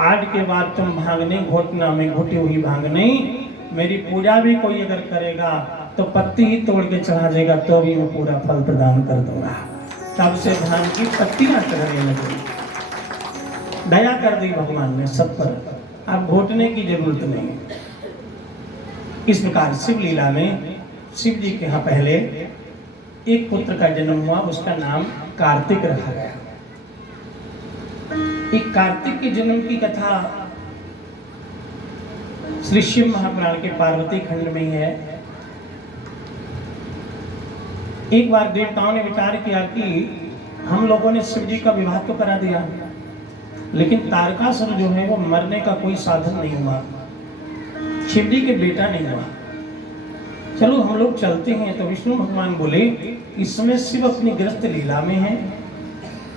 आज के बाद तुम भांगने घोटना में घुटी हुई भांग नहीं, मेरी पूजा भी कोई अगर करेगा तो पत्ती ही तोड़ के चढ़ा देगा तो भी मैं पूरा फल प्रदान कर दूंगा। तब से भांग की पत्तियां चढ़ने लगी। दया कर दी भगवान ने सब पर, अब घोटने की जरूरत नहीं। इस प्रकार शिव लीला में शिव जी के यहाँ पहले एक पुत्र का जन्म हुआ, उसका नाम कार्तिक रखा गया। एक कार्तिक के जन्म की कथा श्री शिव महापुराण के पार्वती खंड में ही है। एक बार देवताओं ने विचार किया कि हम लोगों ने शिव जी का विवाह तो करा दिया, लेकिन तारकासुर जो है वो मरने का कोई साधन नहीं हुआ, शिव जी के बेटा नहीं हुआ। चलो हम लोग चलते हैं। तो विष्णु भगवान बोले इस समय शिव अपनी गृहस्थ लीला में है,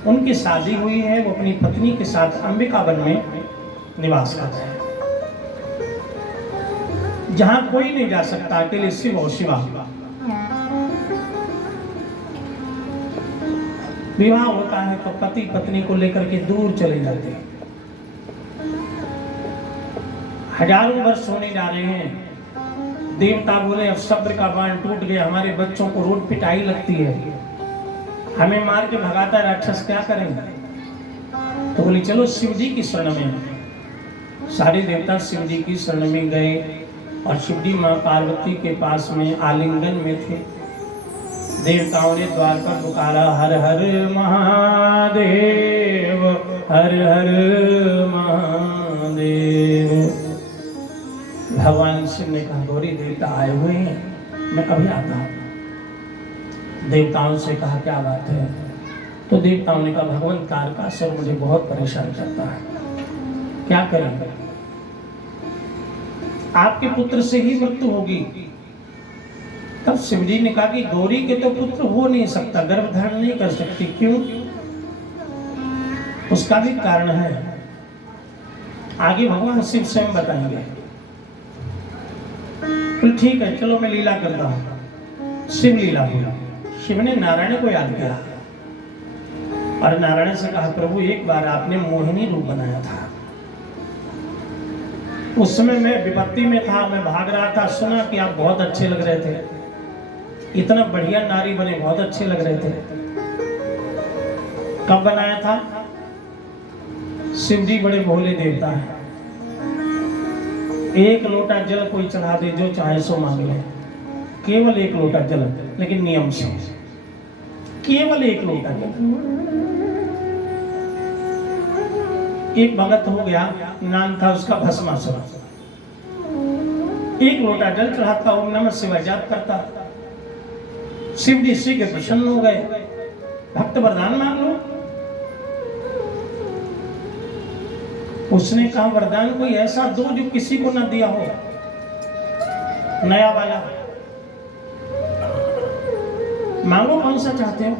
उनकी शादी हुई है, वो अपनी पत्नी के साथ अंबिका वन में निवास करते हैं, जहां कोई नहीं जा सकता, अकेले शिव और शिवा। विवाह होता है तो पति पत्नी को लेकर के दूर चले जाते हैं। हजारों वर्ष होने जा रहे हैं। देवता बोले अब सब्र का बांध टूट गया, हमारे बच्चों को रोड पिटाई लगती है, हमें मार के भगाता है राक्षस, क्या करेंगे? तो बोले चलो शिव जी की शरण में। सारे देवता शिव जी की शरण में गए और शिव जी माँ पार्वती के पास में आलिंगन में थे। देवताओं ने द्वार पर पुकारा, हर हर महादेव, हर हर महादेव। भगवान शिव ने कहा गौरी देवता आए हुए हैं, मैं अभी आता हूं। देवताओं से कहा क्या बात है? तो देवताओं ने कहा भगवान तारकासुर मुझे बहुत परेशान करता है, क्या करें? आपके पुत्र से ही मृत्यु होगी। तब शिव जी ने कहा कि गौरी के तो पुत्र हो नहीं सकता, गर्भ धारण नहीं कर सकती। क्यों? उसका भी कारण है, आगे भगवान शिव स्वयं बताएंगे। तो ठीक है चलो मैं लीला करता हूं। शिव लीला हुई। शिव ने नारायण को याद किया और नारायण से कहा प्रभु एक बार आपने मोहिनी रूप बनाया था, उस समय मैं विपत्ति में था, मैं भाग रहा था, सुना कि आप बहुत अच्छे लग रहे थे, इतना बढ़िया नारी बने, बहुत अच्छे लग रहे थे। कब बनाया था? शिव जी बड़े भोले देवता हैं, एक लोटा जल कोई चढ़ा दे, जो चाहे सो मांग ले, केवल एक लोटा जल, लेकिन नियम से, केवल एक लोटा जल। एक भगत हो गया, नाम था उसका भस्मासुर, एक लोटा जल चढ़ाता, ओम नमः शिवाय जाप करता। शिव जी श्री के प्रसन्न हो गए, भक्त वरदान मांग लो। उसने कहा वरदान कोई ऐसा दो जो किसी को ना दिया हो, नया वाला मांगो, कौन सा चाहते हो?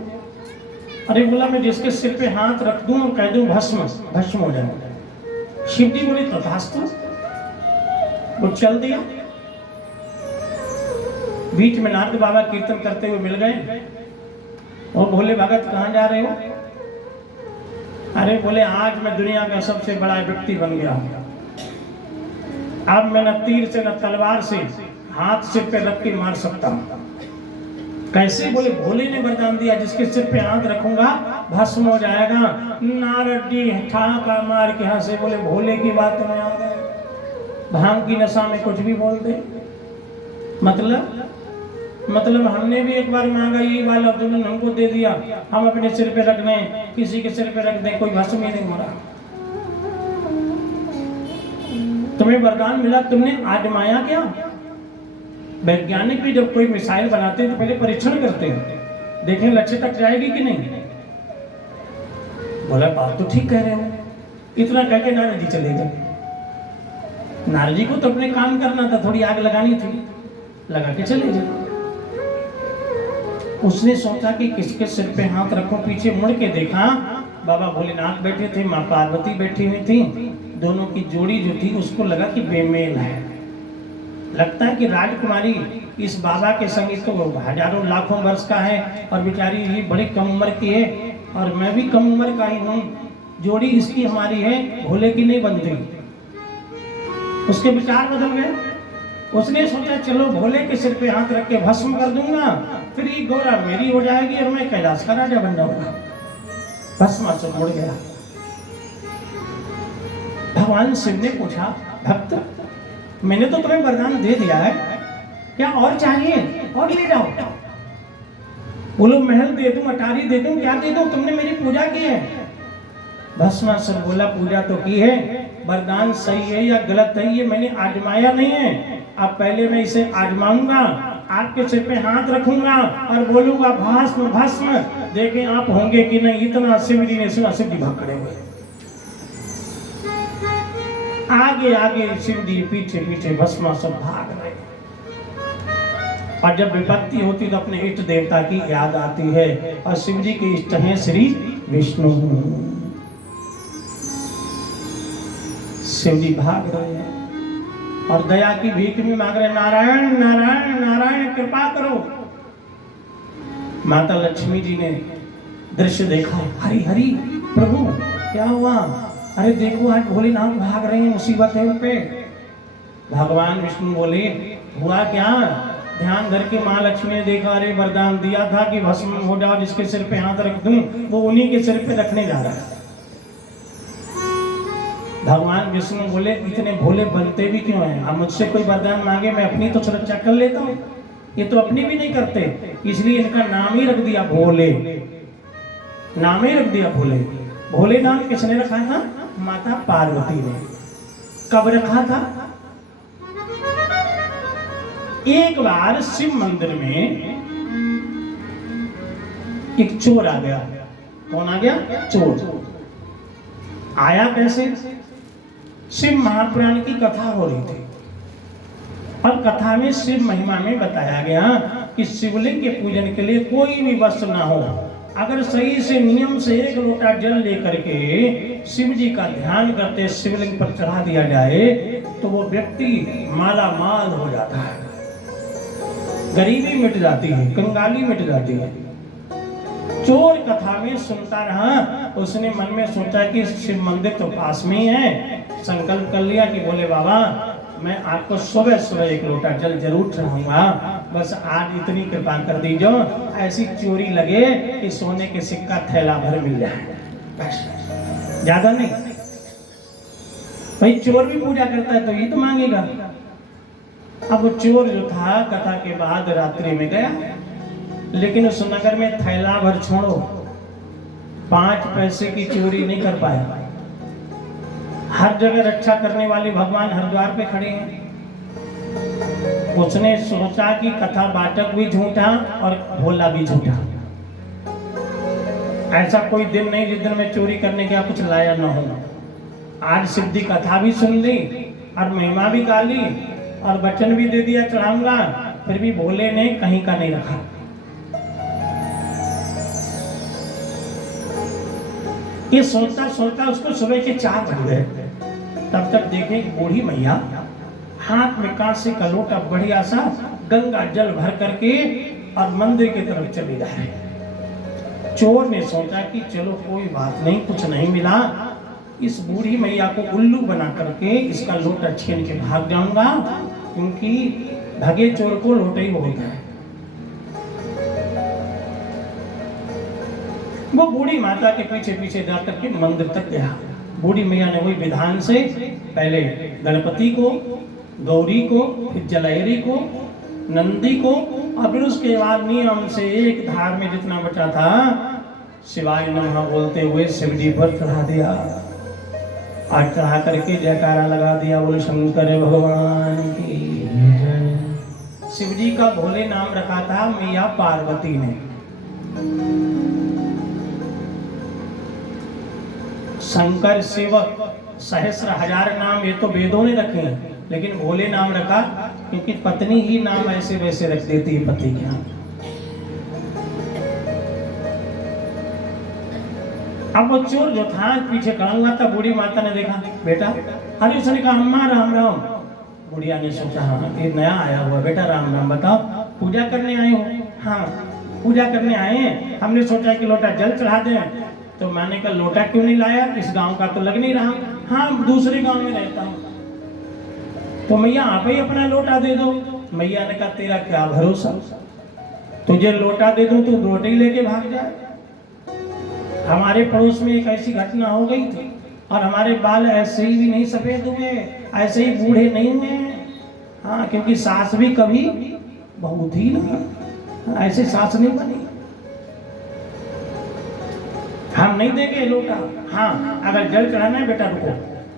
अरे बोला मैं जिसके सिर पे हाथ रख दूं और कह दूं भस्म, भस्म हो जाए। शिव जी बोले तथास्तु, वो चल दिया। बीच में नारद बाबा कीर्तन करते हुए मिल गए और बोले भगत कहाँ जा रहे हो? अरे बोले आज मैं दुनिया का सबसे बड़ा व्यक्ति बन गया, अब मैं न तीर से न तलवार से, हाथ सिर पे रख के मार सकता हूं। कैसे? बोले भोले ने वरदान दिया, जिसके सिर पे हाथ रखूंगा भस्म हो जाएगा। नारद जी ठाका मार के हंसे, बोले भोले की बात में आ गए, भांग की नशा में कुछ भी बोल दे। मतलब हमने भी एक बार मांगा ये वाला, तुमने हमको दे दिया, हम अपने सिर पे रख दें, किसी के सिर पे रख दें, कोई भस्म ही नहीं मरा। तुम्हें वरदान मिला, तुमने आजमाया क्या? वैज्ञानिक भी जब कोई मिसाइल बनाते हैं तो पहले परीक्षण करते हैं, देखें लक्ष्य तक जाएगी कि नहीं। बोला बात तो ठीक कह रहे हो। इतना कह के नारद जी चले गए। नारद जी को तो अपने काम करना था, थोड़ी आग लगानी थी, लगा के चले गए। उसने सोचा कि किसके सिर पे हाथ रखो, पीछे मुड़ के देखा, बाबा भोलेनाथ बैठे थे, माँ पार्वती बैठी हुई थी, दोनों की जोड़ी जो थी उसको लगा कि बेमेल है। लगता है कि राजकुमारी इस बाबा के संग तो हजारों लाखों वर्ष का है और बेचारी ये बड़ी कम उम्र की है और मैं भी कम उम्र का ही हूँ, जोड़ी इसकी हमारी है, भोले की नहीं बनती। उसके विचार बदल गए। उसने सोचा चलो भोले के सिर पे हाथ रख के भस्म कर दूंगा, फिर ये गोरा मेरी हो जाएगी और मैं कैलाश का राजा बन जाऊंगा। भस्मासुर मुड़ गया। भगवान शिव ने पूछा, भक्त मैंने तो तुम्हें वरदान दे दिया है, क्या और चाहिए? और ले जाओ। बोलो महल दे दूं, अटारी दे दूं, क्या दे दूं? तुमने मेरी पूजा की है। भस्मासुर बोला पूजा तो की है, वरदान सही है या गलत है ये मैंने आजमाया नहीं है। अब पहले मैं इसे आजमाऊंगा, आपके सिर पे हाथ रखूंगा और बोलूंगा भस्म भस्म, देखें आप होंगे कि नहीं। इतना शिव जी ने सुना, शिव जी भाग खड़े हुए। आगे आगे शिव जी, पीछे पीछे भस्मासुर भाग रहे। और जब विपत्ति होती तो अपने इष्ट देवता की याद आती है, और शिव जी के इष्ट हैं श्री विष्णु। शिव जी भाग रहे हैं और दया की भीख भी मांग रहे, नारायण नारायण नारायण कृपा करो। माता लक्ष्मी जी ने दृश्य देखा, हरि हरि प्रभु क्या हुआ? अरे देखो आज भोलेनाथ भाग रहे हैं, मुसीबत है उन पे। भगवान विष्णु बोले हुआ क्या? ध्यान धर के माँ लक्ष्मी ने देखा, अरे वरदान दिया था कि भस्म हो जाओ, जिसके सिर पे हाथ रख दूं वो उन्हीं के सिर पे रखने जा रहा है। भगवान विष्णु बोले इतने भोले बनते भी क्यों हैं? अब मुझसे कोई वरदान मांगे मैं अपनी तो सुरक्षा कर लेता हूँ, ये तो अपनी भी नहीं करते, इसलिए इनका नाम ही रख दिया भोले। नाम ही रख दिया भोले। भोले नाम किसने रखा था? माता पार्वती ने। कब रखा था? एक बार शिव मंदिर में एक चोर आ गया। कौन आ गया? चोर। आया कैसे? शिव महापुराण की कथा हो रही थी और कथा में शिव महिमा में बताया गया कि शिवलिंग के पूजन के लिए कोई भी वस्त्र ना हो, अगर सही से नियम से एक लोटा जल लेकर के शिव जी का ध्यान करते शिवलिंग पर चढ़ा दिया जाए तो वो व्यक्ति माला माल हो जाता है, गरीबी मिट जाती है, कंगाली मिट जाती है। चोर कथा में सुनता रहा, उसने मन में सोचा कि शिव मंदिर तो पास में ही है, संकल्प कर लिया कि बोले बाबा मैं आपको सुबह सुबह एक लोटा जल जरूर चढ़ाऊंगा, बस आज इतनी कृपा कर दीजो, ऐसी चोरी लगे कि सोने के सिक्का थैला भर मिल जाए, बस ज्यादा नहीं। भाई चोर भी पूजा करता है तो ये तो मांगेगा। अब वो चोर जो था कथा के बाद रात्रि में गया, लेकिन उस नगर में थैला भर छोड़ो 5 पैसे की चोरी नहीं कर पाया। हर जगह रक्षा करने वाले भगवान हर द्वार पे खड़े हैं। उसने सोचा कि कथा बाटक भी झूठा और भोला भी झूठा, ऐसा कोई दिन नहीं जिस दिन मैं चोरी करने का कुछ लाया न हो। आज सिद्धि कथा भी सुन ली और महिमा भी गा ली और वचन भी दे दिया चढ़ाऊंगा, फिर भी भोले ने कहीं का नहीं रखा। ये सोचता सोचता उसको सुबह के 4 बज गए। तब तक देखे बूढ़ी मैया हाथ में कांसे का लोटा बढ़िया सा गंगा जल भर करके और मंदिर की तरफ चली जा रही। चोर ने सोचा कि चलो कोई बात नहीं, कुछ नहीं मिला, इस बूढ़ी मैया को उल्लू बना करके इसका लोटा छीन के भाग जाऊंगा, क्योंकि भगे चोर को लोटा ही बोलता है। वो बूढ़ी माता के पीछे पीछे जाकर के मंदिर तक गया। बूढ़ी मैया ने वही विधान से पहले गणपति को, गौरी को, फिर जलहरी को, नंदी को, और फिर उसके बाद नियम से एक धार में जितना बचा था शिवाय नमः बोलते हुए शिव जी पर चढ़ा दिया। आज चढ़ा करके जयकारा लगा दिया, बोले शंकर भगवान की जय। शिव जी का भोले नाम रखा था मैया पार्वती ने। शंकर शिव सहस्र हजार नाम ये तो वेदों ने रखे हैं, लेकिन भोले नाम रखा क्योंकि पत्नी ही नाम ऐसे वैसे रख देती है पति के। अब वो चोर जो था पीछे खड़ा हुआ था, बूढ़ी माता ने देखा बेटा, अरे उसने कहा अम्मा राम राम। बुढ़िया ने सोचा हाँ ये नया आया हुआ बेटा, राम राम, बताओ पूजा करने आए हो? हाँ पूजा करने आए हैं, हमने सोचा कि लोटा जल चढ़ा दें। तो मैंने कहा लोटा क्यों नहीं लाया, इस गांव का तो लग नहीं रहा। हाँ दूसरे गांव में रहता हूँ। तो मैया आप ही अपना लोटा दे दो। मैया ने कहा तेरा क्या भरोसा, तुझे लोटा दे दूं तो लोटे ही लेके भाग जाए। हमारे पड़ोस में एक ऐसी घटना हो गई थी और हमारे बाल ऐसे ही भी नहीं सफेद हुए, ऐसे ही बूढ़े नहीं हुए। हाँ क्योंकि सास भी कभी बहू थी ना, ऐसे सास नहीं बनी। हम नहीं देंगे लोटा। हाँ अगर जल चढ़ाना है बेटा रुको,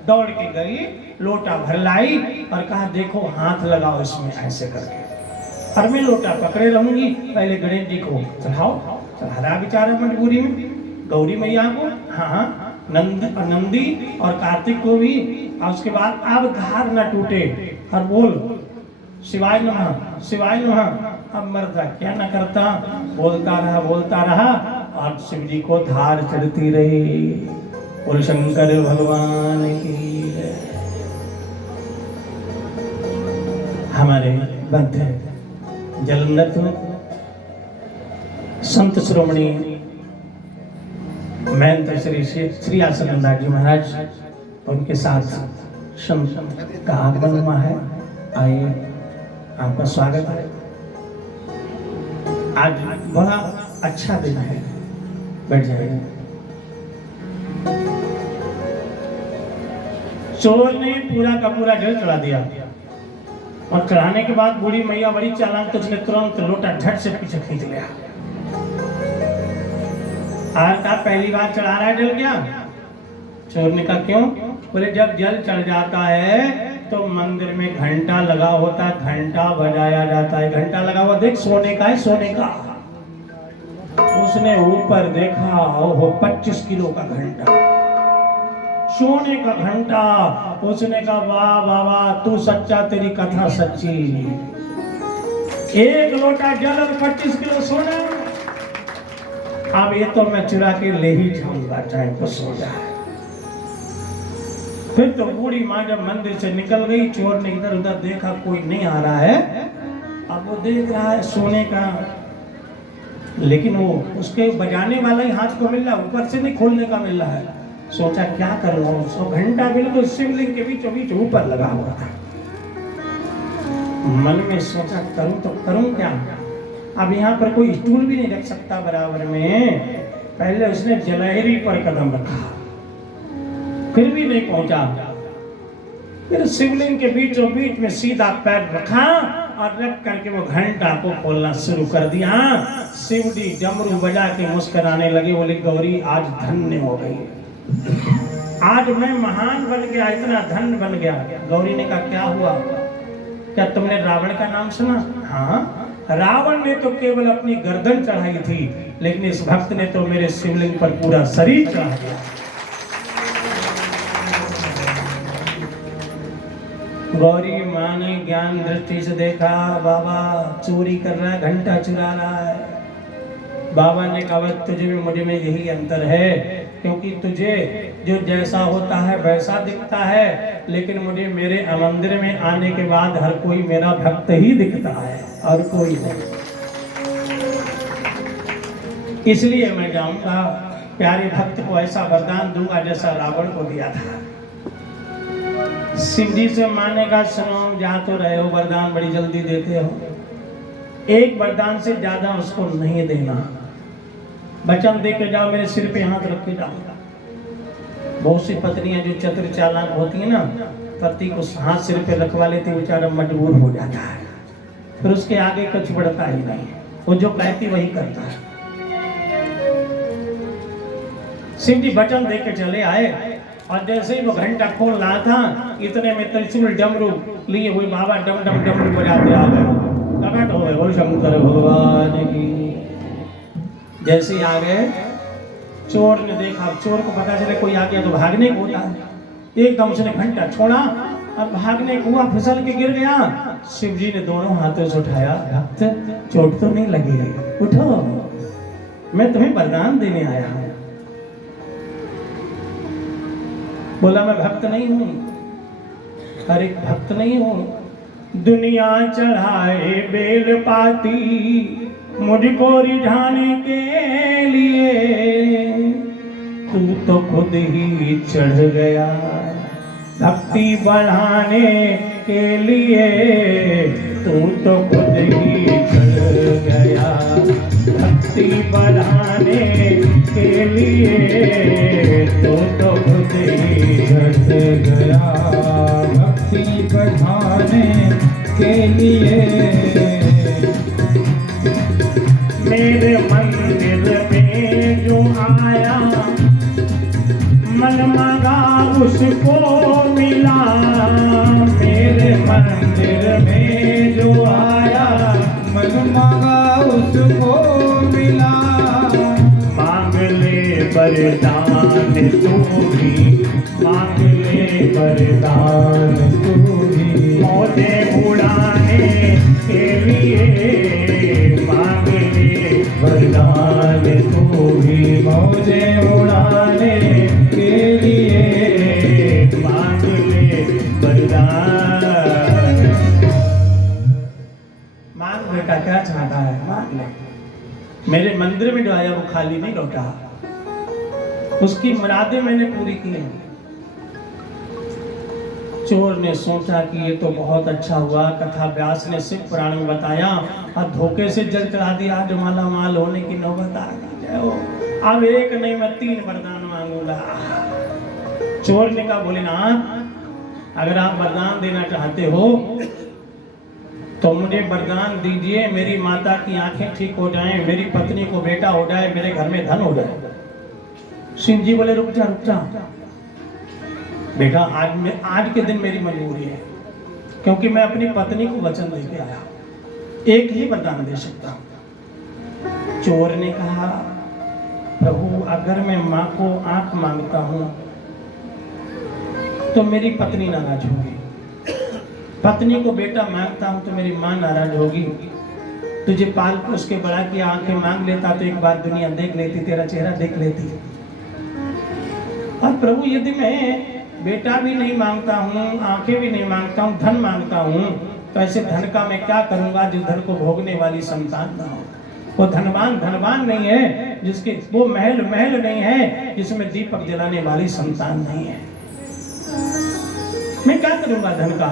दौड़ के गई, लोटा भर लाई और कहा देखो हाथ लगाओ इसमें ऐसे करके, और मैं लोटा पकड़े रहूंगी। पहले गणेश जी को चढ़ाओ, चढ़ा रहा बेचारा मजबूरी में, गौरी मैया को, हाँ नंदी और कार्तिक को भी। और उसके बाद अब धार न टूटे और बोल शिवाय नमः शिवाय नमः। अब मरता क्या न करता, बोलता रहा और शिव जी को धार चढ़ती रही। बोल शंकर भगवान की। हमारे बद्ध जलंधर संत श्रोमणी महंत श्री आसनंदा जी महाराज, उनके साथ संत का आगमन हुआ है। आइए आपका स्वागत है। आज बड़ा अच्छा दिन है, बैठ जाइए। चोर ने पूरा का पूरा जल चढ़ा दिया और चढ़ाने के बाद बूढ़ी मैया बड़ी चालाक, तो उसने तुरंत लोटा झट से पीछे खींच लिया। आज का पहली बार चढ़ा रहा है जल क्या? चोर ने कहा क्यों? बोले जब जल चढ़ जाता है तो मंदिर में घंटा लगा होता है, घंटा बजाया जाता है। घंटा लगा हुआ देख, सोने का है, सोने का। उसने ऊपर देखा, ओहो 25 किलो का घंटा, सोने का घंटा। उसने कहा वाह वाह वाह, तू सच्चा, तेरी कथा सच्ची। एक लोटा जल और 25 किलो सोना। अब ये तो मैं चुरा के ले ही जाऊंगा, चाहे कुछ हो जाए। फिर तो बूढ़ी माँ जब मंदिर से निकल गई, चोर ने इधर उधर देखा, कोई नहीं आ रहा है। अब वो देख रहा है सोने का, लेकिन वो उसके बजाने वाला ही हाथ को मिल रहा, ऊपर से नहीं खोलने का मिल रहा है। सोचा क्या करूँ, उसको घंटा बिल्कुल शिवलिंग के बीचों बीच ऊपर लगा हुआ था। मन में सोचा करूँ तो करूँ क्या, अब यहाँ पर कोई स्टूल भी नहीं रख सकता बराबर में। पहले उसने जलहरी पर कदम रखा, फिर भी नहीं पहुंचा। फिर शिवलिंग के बीचों बीच में सीधा पैर रखा और रख करके वो घंटा को खोलना शुरू कर दिया। शिवजी डमरू बजा के मुस्कुराने लगे, बोले गौरी आज धन्य हो गई, आज मैं महान बन गया, इतना धन्य बन गया। गौरी ने कहा क्या हुआ? क्या तुमने रावण का नाम सुना? हाँ, रावण ने तो केवल अपनी गर्दन चढ़ाई थी, लेकिन इस भक्त ने तो मेरे शिवलिंग पर पूरा शरीर चढ़ा दिया। गौरी माँ ने ज्ञान दृष्टि से देखा, बाबा चोरी कर रहा है, घंटा चुरा रहा है। बाबा ने कहा तुझे में मुझे में यही अंतर है, क्योंकि तुझे जो जैसा होता है वैसा दिखता है, लेकिन मुझे मेरे मंदिर में आने के बाद हर कोई मेरा भक्त ही दिखता है और कोई नहीं। इसलिए मैं जाऊंगा, प्यारे भक्त को ऐसा वरदान दूंगा जैसा रावण को दिया था। शिव जी से मानेगा, सुनो जा तो रहे हो, वरदान बड़ी जल्दी देते हो, एक वरदान से ज्यादा उसको नहीं देना। वचन दे के जाओ, मेरे सिर पे हाथ रख के जाओ। बहुत सी पत्नियां जो चतुर चालाक होती है ना, पति को हाथ सिर पे रखवा लेती, बेचारा मजबूर हो जाता है, फिर उसके आगे कुछ बढ़ता ही नहीं, वो जो कहती वही करता है। शिव जी वचन दे के चले आए और जैसे ही वो घंटा खोल रहा था, इतने में त्रिशूल डमरू लिए हुए बाबा डम डम डमरू बजाते आ गए। प्रकट हो गए, बोल शंकर भगवान की। जैसे ही आ गए, चोर ने देखा, चोर को पता चले कोई आ गया तो भागने को होता है, एकदम उसने घंटा छोड़ा और भागने को हुआ, फिसल के गिर गया। शिव जी ने दोनों हाथों से उठाया, भक्त चोट तो नहीं लगी, उठो, मैं तुम्हें वरदान देने आया हूं। बोला मैं भक्त नहीं हूं, अरे भक्त नहीं हूं, दुनिया चढ़ाए बेल पाती मुझको रिझाने के लिए, तू तो खुद ही चढ़ गया। भक्ति बढ़ाने के लिए तू तो खुद ही चढ़ गया। भक्ति बढ़ाने के लिए तू तो खुद ही चढ़ गया। भक्ति बढ़ाने के लिए मेरे मंदिर में जो आया, मन मांगा उसको मिला। मेरे मंदिर में जो आया, मन मांगा उसको मिला। मांग ले वरदान तू भी, मांग ले वरदान तू भी। मौजे उड़ाने के लिए मांग ले वरदान तू भी। मौजे उड़ाने के लिए मांग ले वरदान। मांग बेटा, क्या चाहता है मांग ले। मेरे मंदिर में जो आया वो खाली नहीं लौटा, उसकी मुरादें मैंने पूरी की हैं। चोर ने सोचा कि ये तो बहुत अच्छा हुआ, कथा व्यास ने शिव पुराण में बताया और धोखे से जल चढ़ा दिया, जो माला माल होने की नौबत आ गई। अब एक नहीं मैं 3 वरदान मांगूंगा। चोर ने कहा भोलेनाथ, अगर आप वरदान देना चाहते हो तो मुझे वरदान दीजिए, मेरी माता की आंखें ठीक हो जाएं, मेरी पत्नी को बेटा हो जाए, मेरे घर में धन हो जाए। शिव जी बोले रुक जा बेटा, आज के दिन मेरी मजबूरी है, क्योंकि मैं अपनी पत्नी को वचन दे के आया, एक ही वरदान दे सकता हूं। चोर ने कहा प्रभु, अगर मैं माँ को आंख मांगता हूं तो मेरी पत्नी नाराज होगी, पत्नी को बेटा मांगता हूं तो मेरी माँ नाराज होगी। तुझे पाल पोस के बड़ा किया, आंखें मांग लेता तो एक बार दुनिया देख लेती, तेरा चेहरा देख लेती। और प्रभु यदि मैं बेटा भी नहीं मांगता हूँ, आंखें भी नहीं मांगता हूँ, धन मांगता हूँ, तो ऐसे धन का मैं क्या करूंगा जिस धन को भोगने वाली संतान ना हो। वो धनवान नहीं है जिसके, वो महल नहीं है जिसमें दीपक जलाने वाली संतान नहीं है। मैं क्या करूंगा धन का,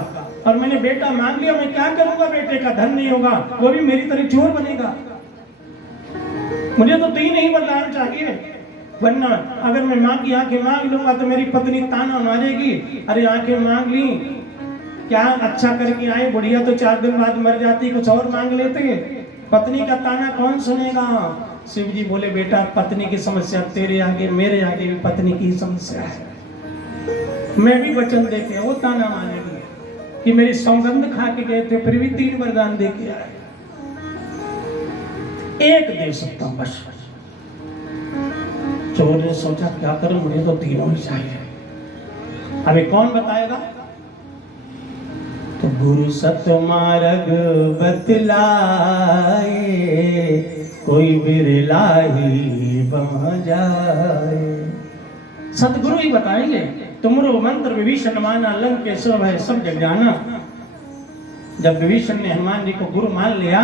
और मैंने बेटा मांग लिया, मैं क्या करूंगा बेटे का, धन नहीं होगा, वो भी मेरी तरह चोर बनेगा। मुझे तो 3 ही वरदान चाहिए, वरना अगर मैं माँ की आंखें मांग लूंगा तो मेरी पत्नी ताना मारेगी, अरे आंखें मांग ली, क्या अच्छा करके आए, बुढ़िया तो 4 दिन बाद मर जाती, कुछ और मांग लेते, पत्नी का ताना कौन सुनेगा। शिव जी बोले बेटा, पत्नी की समस्या तेरे आगे मेरे आगे भी पत्नी की समस्या है। मैं भी वचन देके वो ताना मारेगी कि मेरी सौगंध खा के गए थे, फिर भी 3 वरदान दे के आए, एक दे सकता हूं बस। चोर ने सोचा क्या करूं, मुझे तो 3 ही चाहिए, अभी कौन बताएगा। तो गुरु सत मार्ग बतलाए, कोई बिरला ही बह जाए। सतगुरु ही बताएंगे। तुमरो मंत्र विभीषण माना, लंकेश्वर है सब जग जाना। जब विभीषण ने हनुमान जी को गुरु मान लिया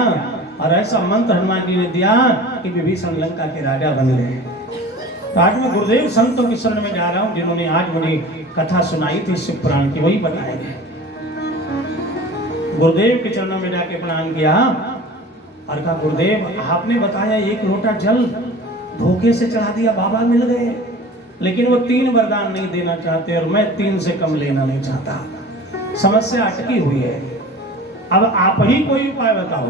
और ऐसा मंत्र हनुमान जी ने दिया कि विभीषण लंका के राजा बन गए। तो आज मैं गुरुदेव संतों की शरण में जा रहा हूं, जिन्होंने आज मुझे कथा सुनाई थी शिव पुराण की, वही बताएंगे। गुरुदेव के चरणों में जाके प्रणाम किया और कहा गुरुदेव, आपने बताया 1 लोटा जल धोखे से चढ़ा दिया, बाबा मिल गए, लेकिन वो 3 वरदान नहीं देना चाहते और मैं 3 से कम लेना नहीं चाहता, समस्या अटकी हुई है, अब आप ही कोई उपाय बताओ।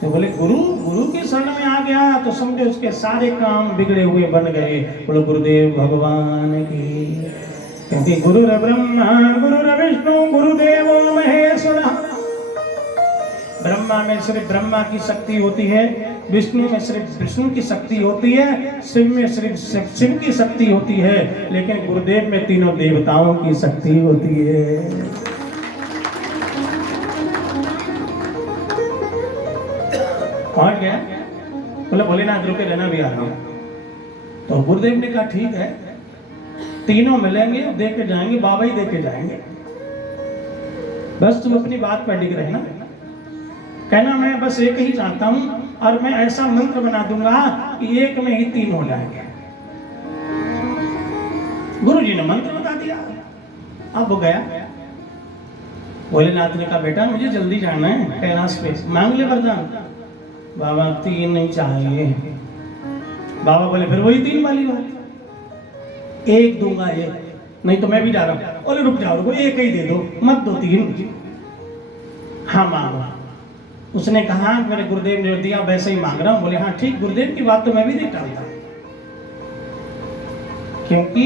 तो बोले गुरु की शरण में आ गया तो समझे उसके सारे काम बिगड़े हुए बन गए। बोलो गुरुदेव भगवान की, क्योंकि गुरु ब्रह्मा गुरु विष्णु गुरुदेवो महेश्वर। ब्रह्मा में सिर्फ ब्रह्मा की शक्ति होती है, विष्णु में सिर्फ विष्णु की शक्ति होती है, शिव में सिर्फ शिव की शक्ति होती है, लेकिन गुरुदेव में तीनों देवताओं की शक्ति होती है। पहुंच गया, बोले भोलेनाथ रुके रहना, भी आ रहा हूं। तो गुरुदेव ने कहा ठीक है, तीनों मिलेंगे, दे के जाएंगे, बाबा ही दे के जाएंगे, बस तुम अपनी बात पर टिक रहना। कहना मैं बस एक ही चाहता हूं और मैं ऐसा मंत्र बना दूंगा कि एक में ही 3 हो जाएंगे। गुरुजी ने मंत्र बता दिया। अब वो गया, भोलेनाथ ने कहा बेटा मुझे जल्दी जाना है कैलाश पे, मांग ले वरदान। बाबा 3 नहीं चाहिए। बाबा बोले फिर वही 3 वाली बात, 1 दूंगा 1, नहीं तो मैं भी जा रहा हूँ। बोले रुक जाओ, रुको 1 ही दे दो, मत दो 3। हाँ मांगो। उसने कहा मेरे गुरुदेव ने दिया वैसे ही मांग रहा हूँ। बोले हाँ ठीक, गुरुदेव की बात तो मैं भी नहीं टालता, क्योंकि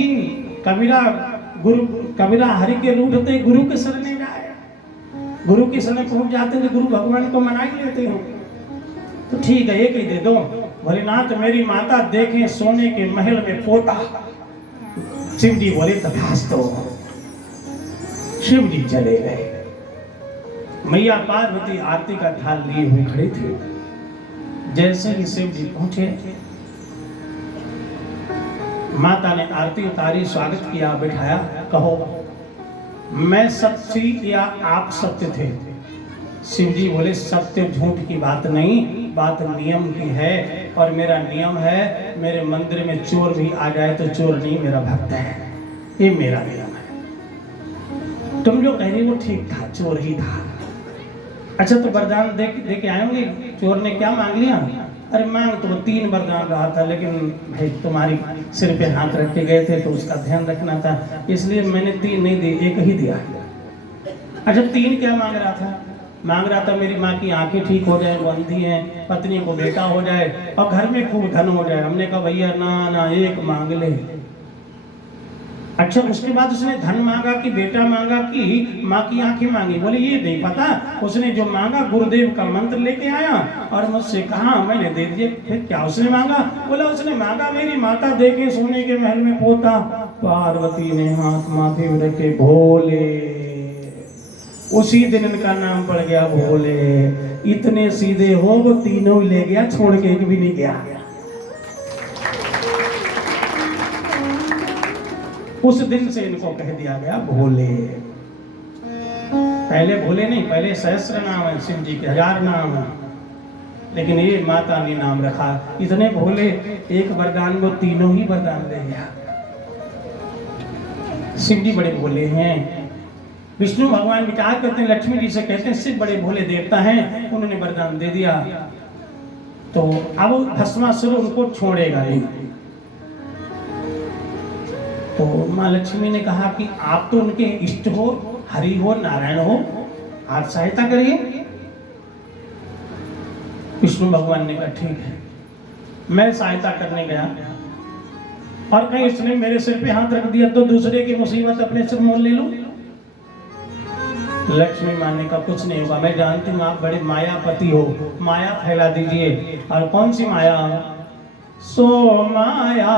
कबीरा हरि के रूठते गुरु के शरण जाए, गुरु के शरण पहुंच जाते तो गुरु भगवान को मना ही लेते हो। तो ठीक है 1 ही दे दो। भोलेनाथ मेरी माता देखे सोने के महल में पोता। शिव जी बोले तथास्तु। शिव जी चले गए। मैया पार्वती आरती का थाल लिए हुए खड़ी थी। जैसे ही शिव जी पहुंचे, माता ने आरती उतारी, स्वागत किया, बिठाया। कहो मैं सत्य या आप सत्य थे? शिव जी बोले सत्य झूठ की बात नहीं, बात नियम की है। और मेरा नियम है, मेरे मंदिर में चोर भी आ जाए तो चोर नहीं, मेरा भक्त है, ये मेरा नियम है। तुम जो कह रही वो ठीक था, चोर ही था। अच्छा तो वरदान दे के आए होंगे। चोर ने क्या मांग लिया? अरे मांग तो 3 वरदान रहा था, लेकिन भाई तुम्हारी सिर पे हाथ रख के गए थे तो उसका ध्यान रखना था, इसलिए मैंने 3 नहीं दी, 1 ही दिया। अच्छा 3 क्या मांग रहा था? मांग रहा था मेरी माँ की आंखें ठीक हो जाए, वो अंधी है, पत्नी को बेटा हो जाए और घर में खूब धन हो जाए। हमने कहा भैया ना 1 मांग ले। अच्छा उसके बाद उसने धन मांगा कि बेटा मांगा कि माँ की आंखें मांगी? बोले ये नहीं पता। उसने जो मांगा गुरुदेव का मंत्र लेके आया और मुझसे कहा, मैंने दे दिए। फिर क्या उसने मांगा? बोला उसने मांगा मेरी माता देखे सोने के महल में पोता। पार्वती ने हाथ माथे में रखे, भोले। उसी दिन इनका नाम पड़ गया भोले। इतने सीधे हो, वो तीनों ले गया, छोड़ के एक भी नहीं गया। उस दिन से इनको कह दिया गया भोले। पहले भोले नहीं, पहले सहस्त्र नाम है शिव जी के, 1000 नाम है, लेकिन ये माता ने नाम रखा। इतने भोले, 1 वरदान को तीनों ही वरदान दे गया। शिव जी बड़े भोले हैं। विष्णु भगवान विचार करते हैं, लक्ष्मी जी से कहते हैं शिव बड़े भोले देवता हैं, उन्होंने वरदान दे दिया तो अब भस्मासुर उनको छोड़ेगा नहीं। तो माँ लक्ष्मी ने कहा कि आप तो उनके इष्ट हो, हरि हो, नारायण हो, आप सहायता करिए। विष्णु भगवान ने कहा ठीक है। मैं सहायता करने गया और कहीं इसने मेरे सिर पे हाथ रख दिया तो दूसरे की मुसीबत अपने सिर मोल ले लूं। लक्ष्मी माँ ने कहा कुछ नहीं होगा, मैं जानती हूँ आप बड़े मायापति हो, माया फैला दीजिए। और कौन सी माया? सो माया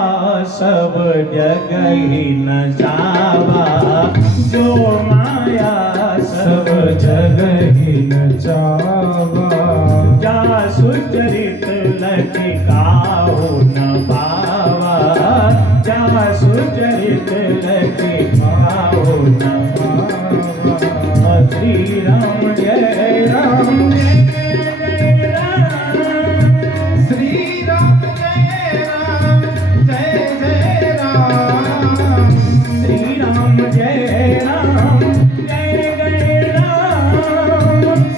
सब जगह ही न जावा, जो माया सब जगह ही न जावा, जा सुचरित लटिकाओ न पावा, जा सुचरित लटिकाओ न पावा। श्री राम जय राम जय राम, श्री राम जय राम जय जय राम, श्री राम जय राम जय जय राम,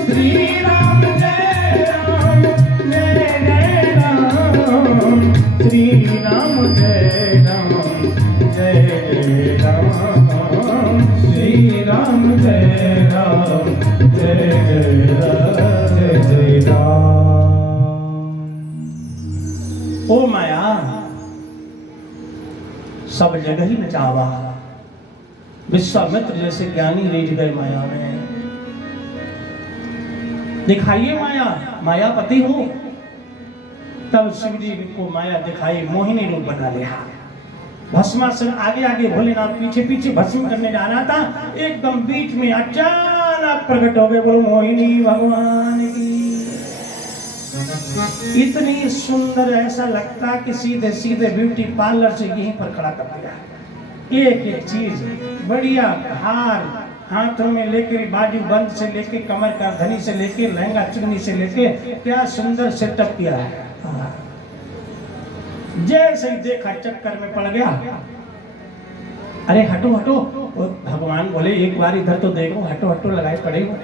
श्री राम जय राम जय जय राम, श्री राम जय राम जय जय राम, श्री राम जय राम जय जय राम जय जय राम। ओ माया सब जगह ही नचावा, विश्वामित्र जैसे ज्ञानी रेज गए माया में। दिखाइए माया, मायापति हो। तब शिव जी को माया दिखाई, मोहिनी रूप बना लिया। भस्मासुर आगे आगे, भोलेनाथ पीछे पीछे भस्म करने जा रहा था, एकदम बीच में अचानक प्रकट हो गए। बोलो मोहिनी भगवान की। इतनी सुंदर, ऐसा लगता कि सीधे सीधे ब्यूटी पार्लर से यहीं पर खड़ा कर दिया। एक एक चीज बढ़िया, हार हाथों में लेकर, बाजू बंद से लेके, कमर का धनी से लेके, लहंगा चुन्नी से लेके, क्या सुंदर सेटअप किया है। जैसे ही देखा चक्कर में पड़ गया। अरे हटो हटो। भगवान बोले एक बार इधर तो देखो, हटो हटो लगाए पड़े हो,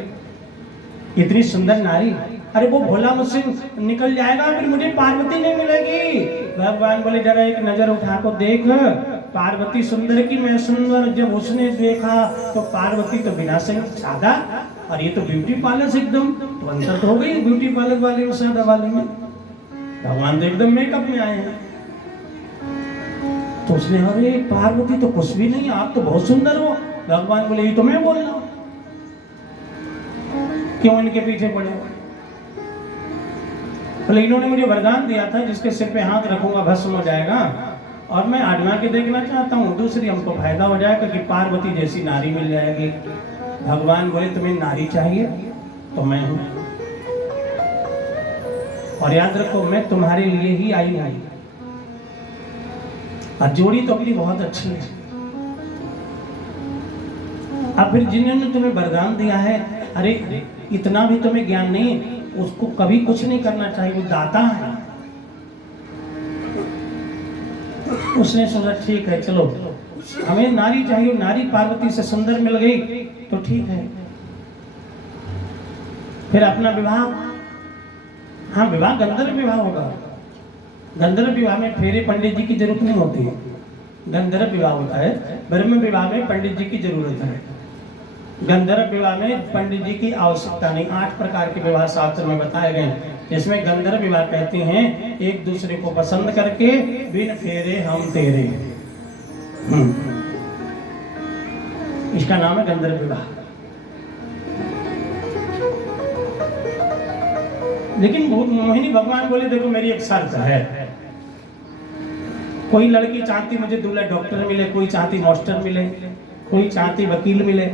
इतनी सुंदर नारी। अरे वो भोला मुझसे निकल जाएगा, फिर मुझे पार्वती नहीं मिलेगी। भगवान बोले जरा एक नजर उठा को देख, पार्वती सुंदर की मैं सुंदर। जब उसने देखा तो पार्वती तो बिना से सादा, और ये तो ब्यूटी पार्लर से एकदम, तो अंतर तो हो गई ब्यूटी पार्लर वाले और सादा वाले में। भगवान तो एकदम मेकअप में आए हैं। तो उसने अरे पार्वती तो कुछ भी नहीं, आप तो बहुत सुंदर हो। भगवान बोले ये तो मैं बोल रहा हूं, क्यों इनके पीछे पड़े हो? बोले इन्होंने मुझे वरदान दिया था जिसके सिर पे हाथ रखूंगा भस्म हो जाएगा, और मैं आजमा के देखना चाहता हूँ। दूसरी हमको फायदा हो जाएगा कि पार्वती जैसी नारी मिल जाएगी। भगवान बोले तुम्हें नारी चाहिए तो मैं हूं, और याद रखो मैं तुम्हारे लिए ही आई हूं। और जोड़ी तो अपनी बहुत अच्छी है। अब फिर जिन्होंने तुम्हें वरदान दिया है, अरे इतना भी तुम्हें ज्ञान नहीं, उसको कभी कुछ नहीं करना चाहिए, वो दाता है। उसने सोचा ठीक है चलो हमें नारी चाहिए, नारी पार्वती से सुंदर मिल गई तो ठीक है। फिर अपना विवाह, हाँ विवाह गंधर्व विवाह होगा। गंधर्व विवाह में फेरे पंडित जी की जरूरत नहीं होती है, गंधर्व विवाह होता है। ब्रह्म विवाह में पंडित जी की जरूरत है, गंधर्व विवाह में पंडित जी की आवश्यकता नहीं। 8 प्रकार के विवाह शास्त्र में बताए गए, जिसमें गंधर्व विवाह कहते हैं एक दूसरे को पसंद करके बिन फेरे हम तेरे। इसका नाम है गंधर्व विवाह। लेकिन मोहिनी भगवान बोले देखो मेरी एक शर्त है, कोई लड़की चाहती मुझे दूल्हा डॉक्टर मिले, कोई चाहती मास्टर मिले, कोई चाहती वकील मिले,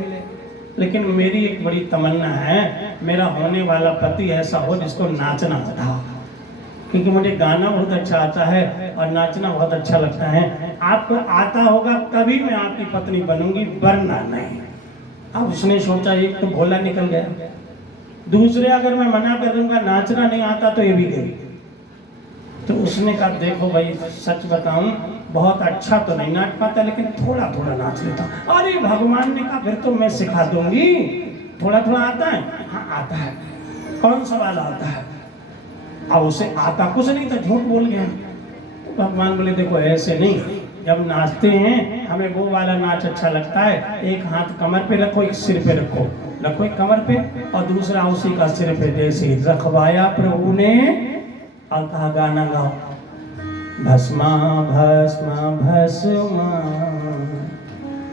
लेकिन मेरी एक बड़ी तमन्ना है मेरा होने वाला पति ऐसा हो जिसको नाचना आता हो, क्योंकि मुझे गाना बहुत अच्छा आता है और नाचना बहुत अच्छा लगता है। आपको आता होगा तभी मैं आपकी पत्नी बनूंगी, वरना नहीं। अब उसने सोचा एक तो भोला निकल गया, दूसरे अगर मैं मना कर दूंगा नाचना नहीं आता तो ये भी गई। तो उसने कहा देखो भाई सच बताऊं बहुत अच्छा तो नहीं नाच पाता, लेकिन थोड़ा थोड़ा नाच लेता हूं। अरे भगवान ने कहा फिर तो मैं सिखा दूंगी, थोड़ा थोड़ा आता है? हाँ आता है। कौन सा वाला आता है? अब उसे आता कुछ नहीं था, झूठ बोल गया। तो भगवान बोले देखो ऐसे नहीं, जब नाचते हैं हमें वो वाला नाच अच्छा लगता है। एक हाथ कमर पे रखो, एक सिर पे रखो, रखो एक कमर पे और दूसरा उसी का सिर पे, जैसे रखवाया प्रभु ने। और कहा गाना गाओ, भस्मा भस्मा भस्मा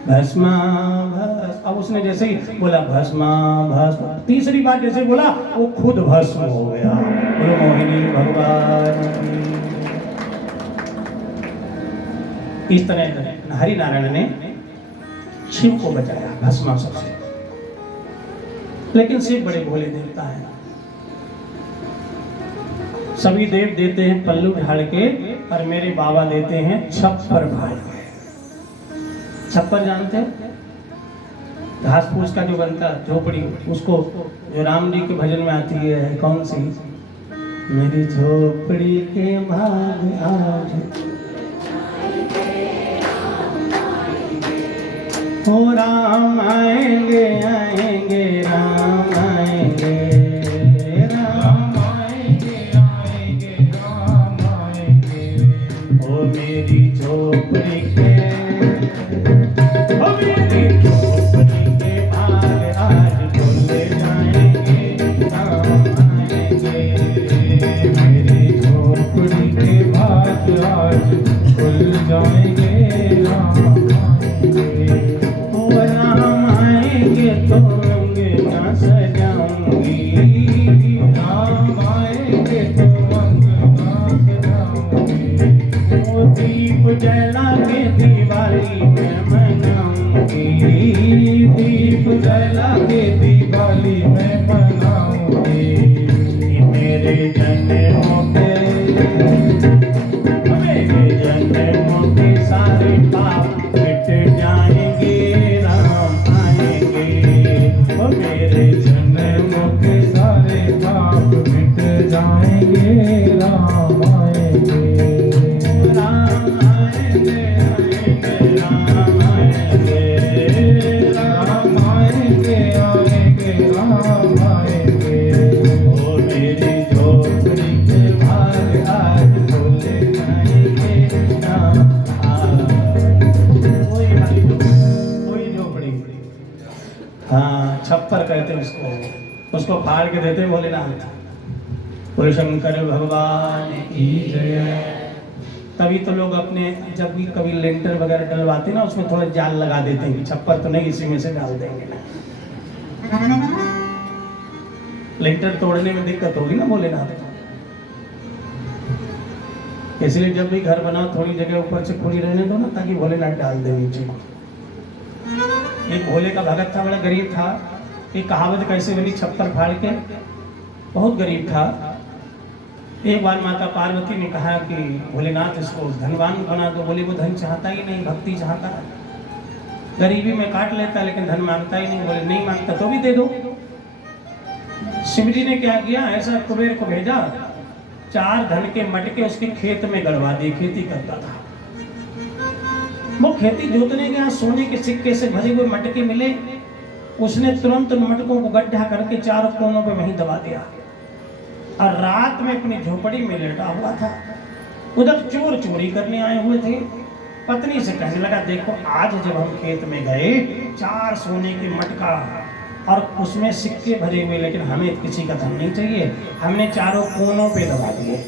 भस्मा भस। अब उसने जैसे ही बोला भस्मा भस्मा, तीसरी बार जैसे बोला वो खुद भस्म हो गया। बोलो मोहिनी भगवान। इस तरह हरि नारायण ने शिव को बचाया भस्मासुर से। लेकिन शिव बड़े भोले देवता हैं। सभी देव देते हैं पल्लू ढाल के, और मेरे बाबा देते हैं छप्पर भाल के। छप्पर जानते हैं? घास फूस का जो बनता झोपड़ी, उसको जो राम जी के भजन में आती है कौन सी? मेरी झोपड़ी के भाग आज हो राम आएंगे आएंगे राम आएंगे राम आएंगे आएंगे राम आएंगे। ओ मेरी झोपड़ी के, ओ मेरी झोपड़ी के भाग आज खुल जाएंगे राम आएंगे। मेरी झोपड़ी के भाग आज खुल जाएंगे राम आएंगे। राम आएंगे तो अंगना सजाऊंगी, राम आएंगे तो अंगना सजाऊंगी। वो दीप जला के दिवाली में मनाऊंगी, दीप जला के दिवाली में मनाऊंगी। मेरे जन्मों के, मेरे जन्मों के सारे पाप मिट जाएंगे राम आएंगे। वो मेरे जन्मों के सारे पाप मिट जाएंगे राम आएंगे। राम आएंगे आएंगे राम आएंगे। हाँ, छप्पर कहते हैं उसको। उसको फाड़ के देते हैं भोलेनाथ। बोले शंकर भगवान की जय। तभी तो लोग अपने जब भी कभी लेंटर वगैरह डलवाते ना, उसमें थोड़ा जाल लगा देते हैं कि छप्पर तो नहीं, इसी में से डाल देंगे ना। लेंटर तोड़ने में दिक्कत होगी ना भोलेनाथ को, इसलिए जब भी घर बना थोड़ी जगह ऊपर से खुली रहने दो ना, ताकि भोलेनाथ डाल दे नीचे। एक भोले का भगत था, बड़ा गरीब था। एक कहावत कैसे बनी, छप्पर फाड़ के। बहुत गरीब था। एक बार माता पार्वती ने कहा कि भोलेनाथ इसको धनवान बना दो। बोले वो धन चाहता ही नहीं, भक्ति चाहता है। गरीबी में काट लेता लेकिन धन मांगता ही नहीं। बोले नहीं मांगता तो भी दे दो। शिव जी ने क्या किया, ऐसा कुबेर को भेजा, 4 धन के मटके उसके खेत में गड़वा दिए। खेती करता था वो, खेती जोतने गया, सोने के सिक्के से भरे हुए मटके मिले। उसने तुरंत उन मटकों को गड्ढा करके चारों कोनों पे वहीं दबा दिया और रात में अपनी झोपड़ी में लेटा हुआ था। उधर चोर चोरी करने आए हुए थे। पत्नी से कहने लगा, देखो आज जब हम खेत में गए, 4 सोने के मटका और उसमें सिक्के भरे हुए, लेकिन हमें किसी का धन नहीं चाहिए, हमने चारों कोनों पे दबा दिए।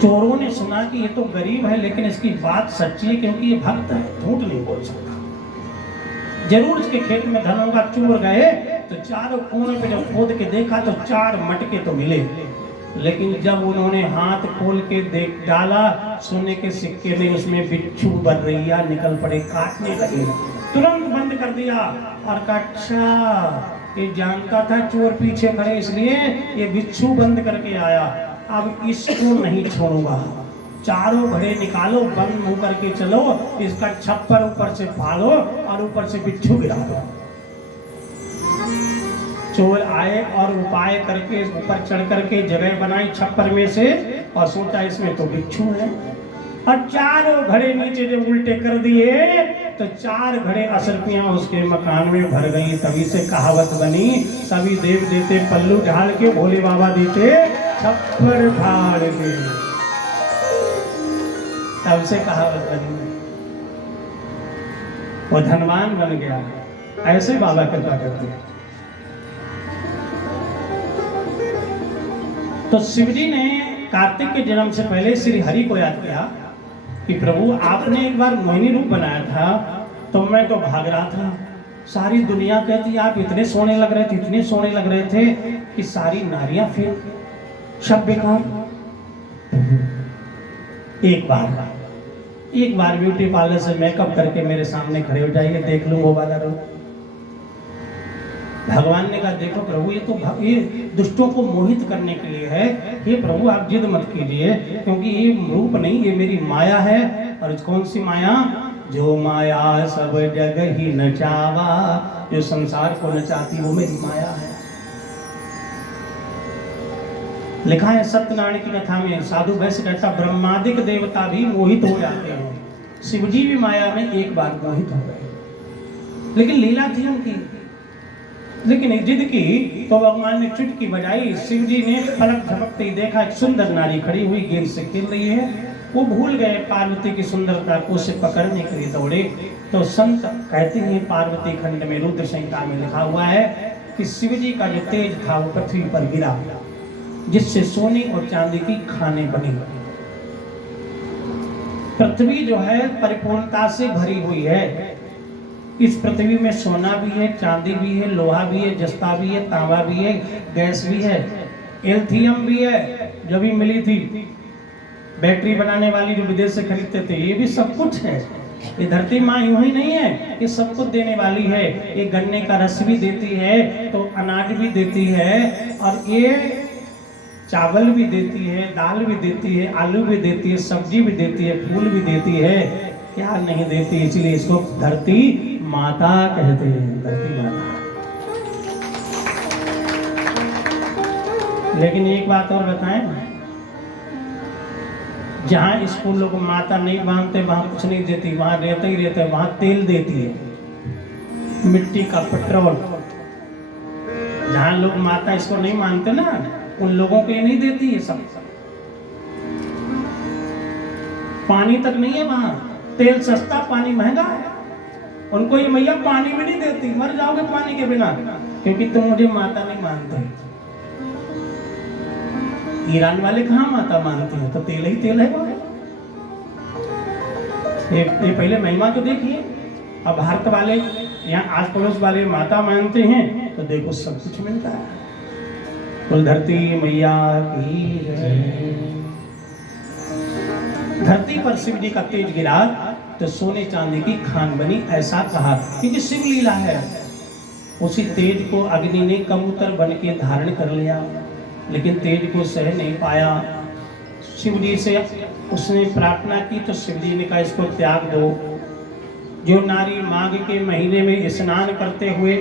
चोरों ने सुना कि ये तो गरीब है, लेकिन इसकी बात सच्ची है क्योंकि ये भक्त है, झूठ नहीं बोल सकता। जरूर इसके खेत में धन होगा। चोर गए तो चारों कोनों पे जब खोद के देखा तो 4 मटके तो मिले, लेकिन जब उन्होंने हाथ खोल के देख डाला, सोने के सिक्के में उसमें बिच्छू बर्रैया निकल पड़े, काटने लगे। तुरंत बंद कर दिया और कहा, अच्छा ये जानता था चोर पीछे खड़े, इसलिए ये बिच्छू बंद करके आया। अब इसको नहीं छोड़ूंगा। चारों घड़े निकालो, बंद मुंह करके चलो, इसका छप्पर ऊपर से फाड़ो और ऊपर से बिच्छू गिरा दो। चोर आए और उपाय करके ऊपर चढ़ करके जगह बनाई छप्पर में से और सोचा इसमें तो बिच्छू है। और चारों घड़े नीचे जब उल्टे कर दिए तो 4 घड़े असरपियां उसके मकान में भर गई। तभी से कहावत बनी, सभी देव देते पल्लू ढाल के, भोले बाबा देते छप्पर फाड़ के। तब से कहावत बनी, वो धनवान बन गया। ऐसे बाबा कृपा करते हैं। तो शिवजी ने कार्तिक के जन्म से पहले श्री हरि को याद किया कि प्रभु आपने एक बार मोहिनी रूप बनाया था, तो मैं तो भाग रहा था। सारी दुनिया कहती आप इतने सोने लग रहे थे, इतने सोने लग रहे थे कि सारी नारियां फिर सब बेकार। एक बार ब्यूटी पार्लर से मेकअप करके मेरे सामने खड़े हो जाइए, देख लूं वो वाला रूप। भगवान ने कहा, देखो प्रभु ये तो ये दुष्टों को मोहित करने के लिए है। ये प्रभु आप जिद मत कीजिए, क्योंकि ये रूप नहीं, ये मेरी माया है। और कौन सी माया? जो माया सब जगह ही नचावा, जो संसार को नचाती वो मेरी माया है। लिखा है सत्यनारायण की कथा में, साधु वैश्य कहता ब्रह्मादिक देवता भी मोहित हो जाते हैं। शिवजी भी माया में एक बार मोहित हो गए, लेकिन लीला थी उनकी। लेकिन जिद की तो भगवान ने चुटकी बजाई। शिवजी ने पलक झपकते ही देखा एक सुंदर नारी खड़ी हुई गेंद से खेल रही है। वो भूल गए पार्वती की सुंदरता को, उसे पकड़ने के लिए दौड़े। तो संत कहते हैं, पार्वती खंड में रुद्र संहिता में लिखा हुआ है कि शिवजी का जो तेज था वो पृथ्वी पर गिरा, जिससे सोने और चांदी की खाने बनी। पृथ्वी जो है परिपूर्णता से भरी हुई है। इस पृथ्वी में सोना भी है, चांदी भी है, लोहा भी है, जस्ता भी है, तांबा भी है, गैस भी है, एल्थियम भी है जो भी मिली थी, बैटरी बनाने वाली जो विदेश से खरीदते थे, ये भी सब कुछ है। ये धरती माँ यूं ही नहीं है, ये सब कुछ देने वाली है। ये गन्ने का रस भी देती है, तो अनाज भी देती है, और ये चावल भी देती है, दाल भी देती है, आलू भी देती है, सब्जी भी देती है, फूल भी देती है। क्या नहीं देती? इसीलिए इसको धरती माता कहते हैं, धरती माता। लेकिन एक बात और बताएं, जहां स्कूलों को माता नहीं मानते वहां कुछ नहीं देती, वहां रहते ही रहते, वहां तेल देती है, मिट्टी का पेट्रोल। जहां लोग माता इसको नहीं मानते ना, उन लोगों को ये नहीं देती है सब। पानी तक नहीं है वहां, तेल सस्ता, पानी महंगा है। उनको ये मैया पानी भी नहीं देती, मर जाओगे पानी के बिना, क्योंकि तुम मुझे माता नहीं मानते। ईरान वाले कहाँ माता मानते हैं, तो तेल ही तेल है वो। ये पहले महिमा तो देखिए। अब भारत वाले यहाँ आस पड़ोस वाले माता मानते हैं, तो देखो सब कुछ मिलता है। कुल धरती मैया की जय। धरती पर शिव जी का तेज गिरा तो सोने चांदी की खान बनी, ऐसा कहा, क्योंकि शिव लीला है। उसी तेज को अग्नि ने कबूतर बन के धारण कर लिया, लेकिन तेज को सह नहीं पाया। शिव जी से उसने प्रार्थना की तो शिव जी ने कहा इसको त्याग दो। जो नारी माघ के महीने में स्नान करते हुए